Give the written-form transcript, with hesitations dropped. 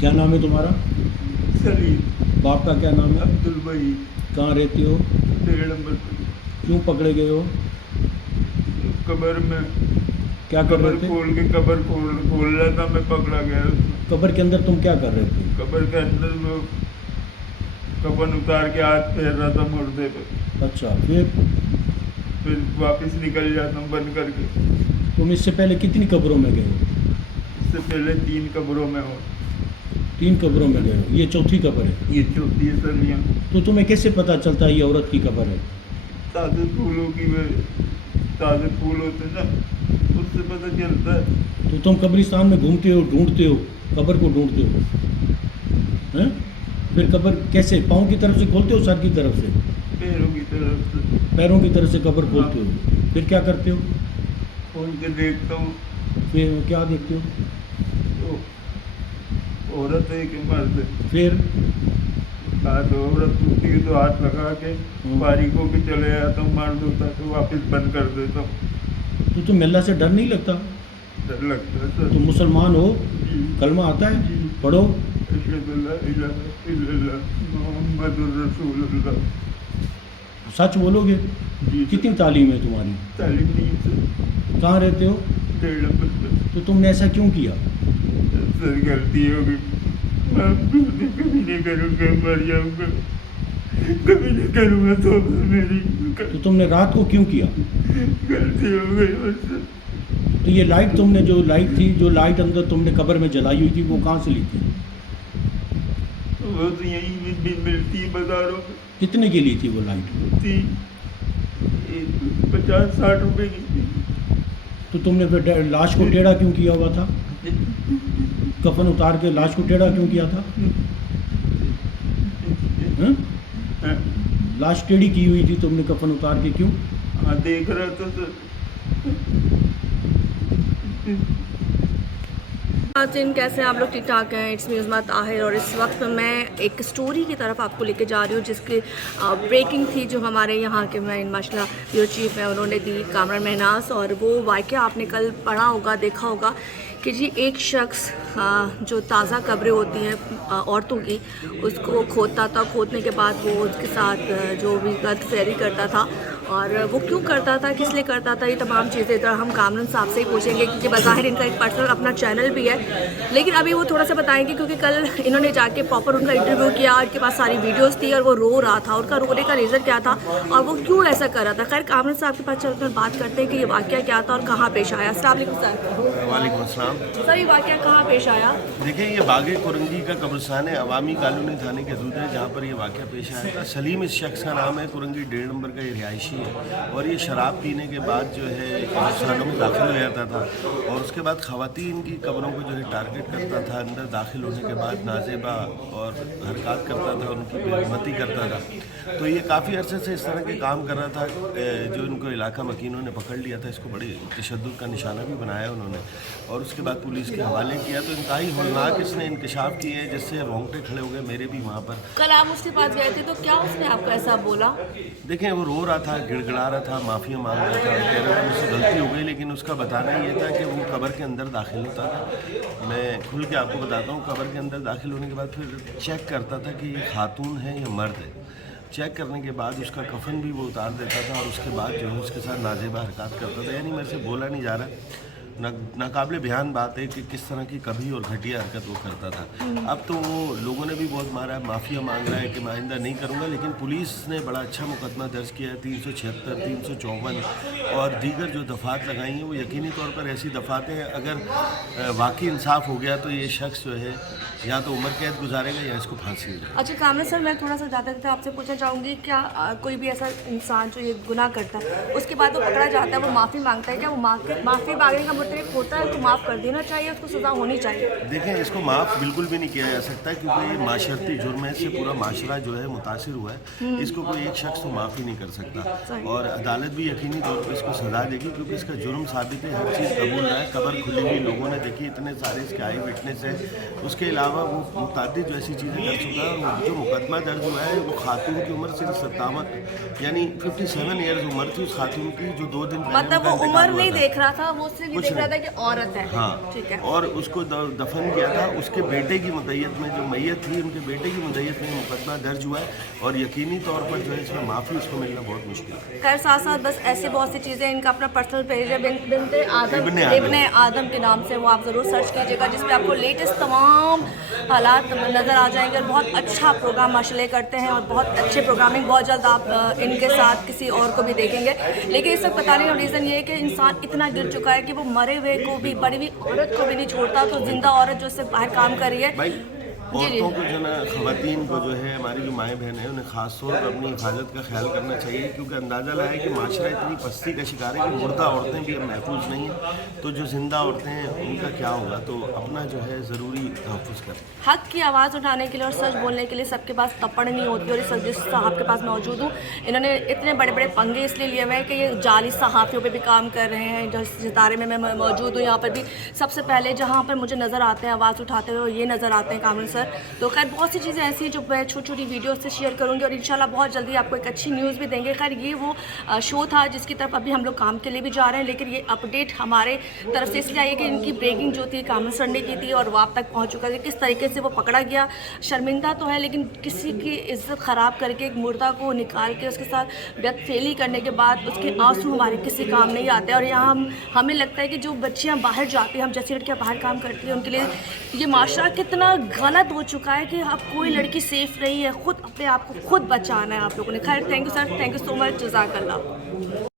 क्या नाम है तुम्हारा? सलीम। बाप का क्या नाम है? अब्दुल भाई। कहाँ रहते हो? 1.5 नंबर पे। क्यों पकड़े गए हो? कब्र में क्या कर कब्र रहे थे? खोल के कब्र खोल रहा था, मैं पकड़ा गया उसमें। कब्र के अंदर तुम क्या कर रहे थे? कब्र के अंदर वो कफन उतार के हाथ फेर रहा था मुर्दे पे। अच्छा, फिर वापस निकल जाता हूँ बंद करके। तुम इससे पहले कितनी कब्रों में गए हो? इससे पहले 3 कब्रों में हो। 3 कब्रों में गए हो, ये चौथी कब्र है। ये चौथी है सलियाँ। तो तुम्हें कैसे पता चलता है ये औरत की कब्र है? ताज़े फूलों की ताज़े फूल होते ना, उससे पता चलता है। तो तुम कब्रिस्तान में घूमते हो, ढूंढते हो, कब्र को ढूंढते हो, हैं? फिर कब्र कैसे, पाँव की तरफ से खोलते हो, सर की तरफ से? पैरों की तरफ से। पैरों की तरफ से कब्र खोलते हो, फिर क्या करते हो? खोल के देखता हूँ फिर क्या देखते हो? तो औरत है कि मर्द है। फिर हाथ औरत टूटती है तो हाथ लगा के बारीक होके चले जाता हूँ, मर्द होता है तो वापस बंद कर देता हूँ। तो तुम अल्लाह से डर नहीं लगता? डर लगता है सर। तुम मुसलमान हो, जी। कलमा आता है? जी। पढ़ो। अशहदु अल्ला इलाहा इल्लल्लाह मुहम्मदुर रसूलुल्लाह। सच बोलोगे? जी। कितनी तालीम है तुम्हारी? तालीम नहीं सर। कहाँ रहते हो? 1.5 नंबर पे। तो तुमने ऐसा क्यों किया? सर गलती हो गई, मैं कभी नहीं करूँगा, मर जाऊँगा, कभी नहीं करूँगा तो मेरी तो तुमने रात को क्यों किया? गलती हो गई मुझसे। तो ये लाइट तुमने, जो लाइट थी, जो लाइट अंदर तुमने कब्र में जलाई हुई थी, वो कहाँ से ली थी? वो तो यहीं भी मिलती है बाजारों में। कितने की ली थी वो लाइट? थी 50-60 रुपए की थी। तो तुमने फिर लाश को टेढ़ा क्यों किया हुआ था? कफन उतार के लाश को टेढ़ा क्यों किया था? हैं? हाँ। लाश टेढ़ी की हुई थी तुमने कफन उतार के, क्यों? हाँ, देख रहा था सर। नाज़रीन, कैसे हैं आप लोग? ठीक ठाक हैं। इट्स मी उज़्मा ताहिर और इस वक्त मैं एक स्टोरी की तरफ आपको लेके जा रही हूँ जिसकी ब्रेकिंग थी, जो हमारे यहाँ के मेन माशाल्लाह ब्यूरो चीफ हैं, उन्होंने दी, कामरान महनाज। और वो वाक़या आपने कल पढ़ा होगा, देखा होगा कि जी एक शख्स जो ताज़ा कब्रें होती हैं औरतों की, उसको खोदता था। खोदने के बाद वो उसके साथ जो भी गलतफहमी करता था, और वो क्यों करता था, किस लिए करता था, ये तमाम चीज़ें इधर हम कामरान साहब से ही पूछेंगे, क्योंकि बज़ाहिर इनका एक पर्सनल अपना चैनल भी है। लेकिन अभी वो थोड़ा सा बताएंगे, क्योंकि कल इन्होंने जाके प्रॉपर उनका इंटरव्यू किया, उनके पास सारी वीडियोस थी और वो रो रहा था। उनका रोने का रीज़न क्या था और वो क्यों ऐसा कर रहा था? खैर, कामरान साहब के पास चलकर बात करते हैं कि ये वाक़या क्या था और कहाँ पेश आया। अस्सलाम वालेकुम सर। वालेकुम अस्सलाम। सर, ये वाक़या कहाँ पेश आया? देखिए, ये बागे कुरंगी का कब्रिस्तान है, अवामी कॉलोनी थाने के हदूद है, जहाँ पर ये वाक़या पेश आया था। सलीम इस शख्स का नाम है, कुरंगी 1.5 नंबर का ये रिहायशी है, और ये शराब पीने के बाद जो है कब्रिस्तानों में दाखिल हो जाता था, और उसके बाद ख़वातीन की कब्रों को जो है टारगेट करता था। अंदर दाखिल होने के बाद नाजेबा और हरकत करता था, उनकी बेइज्जती करता था। तो ये काफ़ी अरसे से इस तरह के काम कर रहा था, जो इनको इलाका मकीनों ने पकड़ लिया था। इसको बड़ी तशद्दुद का निशाना भी बनाया उन्होंने, और उसके बाद पुलिस के हवाले किया। तो इंतहाई होलनाक इसने इंकशाफ किए, जिससे रोंगटे खड़े हो गए मेरे भी वहाँ पर। कल आप उसके पास गए थे, तो क्या उसने आपको ऐसा बोला? देखें, वो रो रहा था, गिड़गिड़ा रहा था, माफ़िया मांग रहा था, कह रहा था मुझसे गलती हो गई, लेकिन उसका बताना ये था कि वो कब्र के अंदर दाखिल होता था। मैं खुल के आपको बताता हूँ, कब्र के अंदर दाखिल होने के बाद फिर चेक करता था कि ये खातून है या मर्द है। चेक करने के बाद उसका कफन भी वो उतार देता था, और उसके बाद जो है उसके साथ नाजेबा हरकत करता था। यानी मेरे से बोला नहीं जा रहा, नाकाबिले बयान बात है कि किस तरह की कभी और घटिया हरकत वो करता था। अब तो वो लोगों ने भी बहुत मारा, माफ़िया मांग रहा है कि मैं आइंदा नहीं करूँगा, लेकिन पुलिस ने बड़ा अच्छा मुकदमा दर्ज किया है, 376, 354 और दीगर जो दफ़ात लगाई हैं, वो यकीनी तौर पर ऐसी दफ़ात हैं, अगर वाकई इंसाफ हो गया तो ये शख्स जो है या तो उम्र कैद गुजारेगा या इसको फांसी हो जाएगी। अच्छा कामरान सर, मैं थोड़ा सा ज़्यादा आपसे पूछना चाहूँगी, क्या कोई भी ऐसा इंसान जो ये गुनाह करता है, उसके बाद वो पकड़ा जाता है, वो माफ़ी मांगता है, क्या वो माफ़ी मांगने का मतलब होता है तो माफ़ कर देना चाहिए, उसको सज़ा होनी चाहिए? देखें, इसको माफ़ बिल्कुल भी नहीं किया जा सकता, क्योंकि ये माशरती जुर्म है, इससे पूरा माशरा जो है मुतासिर हुआ है। इसको कोई एक शख्स तो माफ़ ही नहीं कर सकता, और अदालत भी यकीनी तौर पर इसको सज़ा देगी, क्योंकि इसका जुर्म साबित है, हर चीज़ कबूल रहा है, कब्र खुली हुई लोगों ने देखी, इतने सारे इसके आई विटनेस है। उसके अलावा علاوہ وہ متعدد جو ایسی چیزیں کر چکا ہے. اور جو مقدمہ درج ہوا ہے وہ خاتون کی عمر صرف 57 یعنی 57 ایئرز عمر تھی اس خاتون کی, جو 2 دن پہلے مطلب وہ عمر نہیں دیکھ رہا تھا, وہ صرف یہ دیکھ رہا تھا کہ عورت ہے. ہاں, ٹھیک ہے. اور اس کو دفن کیا تھا. اس کے بیٹے کی مدعیت میں جو میت تھی, ان کے بیٹے کی مدعیت میں مقدمہ درج ہوا ہے, اور یقینی طور پر جو ہے اس میں معافی اس کو ملنا بہت مشکل ہے. خیر ساتھ ساتھ بس ایسی بہت سی چیزیں, ان کا اپنا پرسنل پیج ہے بنت آدم, ابن آدم کے نام سے, وہ آپ ضرور سرچ کیجیے گا, جس پہ آپ کو لیٹسٹ تمام حالات نظر آ جائیں گے. اور بہت اچھا پروگرام ماشاءاللہ کرتے ہیں, اور بہت اچھے پروگرامنگ, بہت جلد آپ ان کے ساتھ کسی اور کو بھی دیکھیں گے. لیکن اس وقت بتانے کا ریزن یہ ہے کہ انسان اتنا گر چکا ہے کہ وہ مرے ہوئے کو بھی, بڑی ہوئی عورت کو بھی نہیں چھوڑتا. تو زندہ عورت جو اس سے باہر کام کر رہی ہے, عورتوں کو جو نا, خواتین کو جو ہے, ہماری جو مائیں بہنیں ہیں, انہیں خاص طور پر اپنی حفاظت کا خیال کرنا چاہیے, کیونکہ اندازہ لگا ہے کہ معاشرہ اتنی پستی کا شکار ہے کہ مردہ عورتیں بھی اب محفوظ نہیں ہیں. تو جو زندہ عورتیں ہیں ان کا کیا ہوگا, تو اپنا جو ہے ضروری تحفظ کریں. حق کی آواز اٹھانے کے لیے اور سچ بولنے کے لیے سب کے پاس تپڑ نہیں ہوتی, اور اس جس صاحب کے پاس موجود ہوں, انہوں نے اتنے بڑے بڑے پنگے اس لیے لیے ہوئے ہیں کہ یہ جعلی صحافیوں پہ بھی کام کر رہے ہیں. جو ستارے میں میں موجود ہوں, یہاں پر بھی سب سے پہلے جہاں پر مجھے نظر آتے ہیں آواز اٹھاتے ہوئے, یہ نظر آتے ہیں کامران سر. تو خیر بہت سی چیزیں ایسی ہیں جو میں چھوٹی چھوٹی ویڈیوز سے شیئر کروں گی, اور انشاءاللہ بہت جلدی آپ کو ایک اچھی نیوز بھی دیں گے. خیر یہ وہ شو تھا جس کی طرف ابھی ہم لوگ کام کے لیے بھی جا رہے ہیں, لیکن یہ اپڈیٹ ہمارے طرف سے اس لیے آئی ہے کہ ان کی بریکنگ جو تھی کامران سر نے کی تھی, اور وہ آپ تک پہنچ چکا ہے. کس طریقے سے وہ پکڑا گیا, شرمندہ تو ہے, لیکن کسی کی عزت خراب کر کے ایک مردہ کو نکال کے اس کے ساتھ بیت فیلی کرنے کے بعد اس کے آنسو ہمارے کسی کام نہیں آتے. اور یہاں ہمیں لگتا ہے کہ جو بچیاں باہر جاتی ہیں, ہم جیسی لڑکیاں باہر کام کرتی ہیں, ان کے لیے یہ معاشرہ کتنا غلط ہو چکا ہے کہ اب کوئی لڑکی سیف نہیں ہے. خود اپنے آپ کو خود بچانا ہے آپ لوگوں نے. خیر thank you sir, thank you so much, جزاک اللہ.